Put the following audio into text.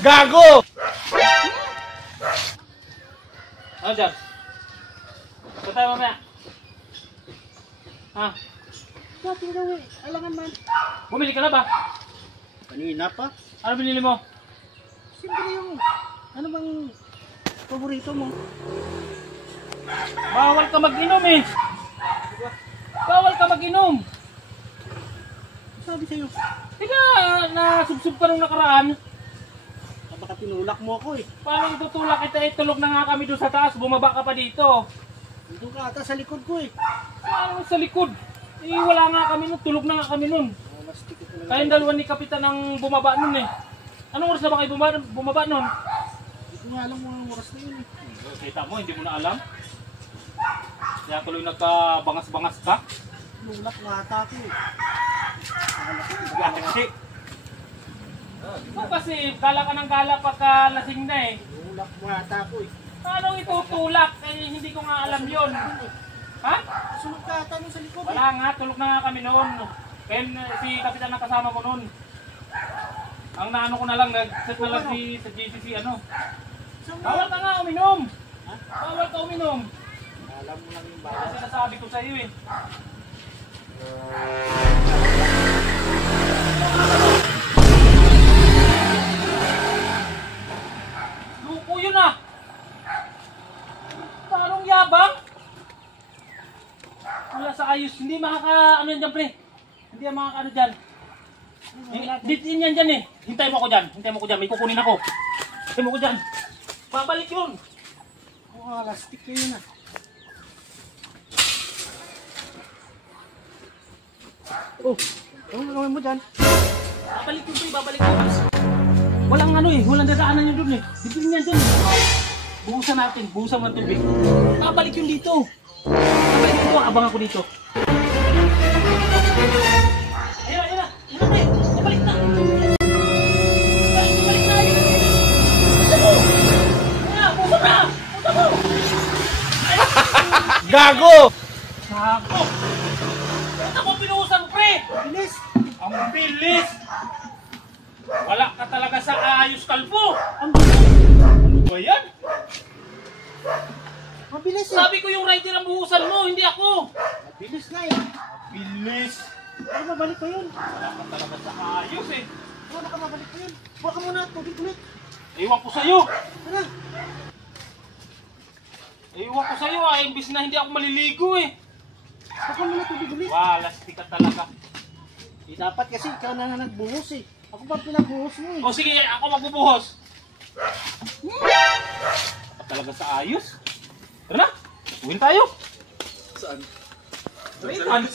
Gago! Ano dyan? Saan tayo mamaya? Ha? Dati daw eh. Alangan man. Bumili ka na ba? Kanina pa. Ano binili mo? Siyempre yung... Ano bang... paborito mo? Bawal ka mag-inom eh. Bawal ka mag-inom. Sabi sa'yo. Teka, nasubsob ka nung nakaraan. Baka tinulak mo ako eh. Paano itutulak kita eh? Tulog na nga kami doon sa taas. Bumaba ka pa dito. Doon ka ata sa likod ko eh. Paano sa likod? Eh, wala nga kami nun. Tulog na nga kami nun. Kayong dalawa ni Kapitan ang bumaba nun eh. Anong oras na ba kayo bumaba nun? Hindi ko nga alam mo ang oras na yun eh. Kita mo, hindi mo na alam. Kaya tuloy nagkabangas-bangas ka. Tinulak mo ata ako eh. Kasi, kasi gala ka ng gala pagka lasing na eh. Tinulak mo ata ako eh. Paano itutulak? Eh, hindi ko nga alam yon. Ha? Sunod ka ata nun sa likod eh. Wala nga, tulog na nga kami noon. Kaya si Kapitan ang kasama mo noon. Ang naano ko na lang, nag-set na lang sa GCC ano. Bawal ka nga uminom. Ha? Bawal ka uminom. Alam mo lang yung Kasi bawal. sinasabi ko sa iyo eh. Luko yun ah. Parang yabang. Wala sa ayos. Hindi makaka ano yan dyan pre. Hindi yan makaka ano dyan. Ditin yan dyan eh. Hintay mo ako dyan. Hintay mo ako dyan. May kukunin ako. Hintay mo ako dyan. Babalik yun. Oh, lastik kayo na. Oh, ano gawin mo dyan? Babalik yun pre. Babalik yun. Walang ano eh. Walang dadaanan yun dun eh. Ditin yan dyan eh. Buhusan natin. Buhusan mo ng tubig. Babalik yun dito. Babalik dito. Abang ako dito. Ayun, ayun na. Ayun na pre. Babalik na. Babalik na. Buhusan mo. Ayun, buhusan na. Buhusan mo. Gago! Sako. Ba't ako pinuhusan pre? Bilis! Ang bilis. Wala ka talaga sa ayos kalbo. Ang bilis! Ano ba yan? Mabilis eh! Sabi ko yung rider ang buhusan mo, hindi ako. Mabilis na eh! Bilis. Ay, mabalik ko yun! Wala ka talaga sa ayos eh. Wala ka mabalik ko yun! Buka muna, tubig ulit! Ewan ko sa'yo. Tara! Ewan ko sa'yo ah, imbis na hindi ako maliligo eh. Buka muna, tubig ulit! Walastik ka talaga. Eh, dapat kasi ikaw na nga nagbuhos eh! Ako pa pinagbuhos mo eh! O sige, ako magbubuhos. Ka talaga sa ayos. Tara na, uwin tayo. Saan? Saan?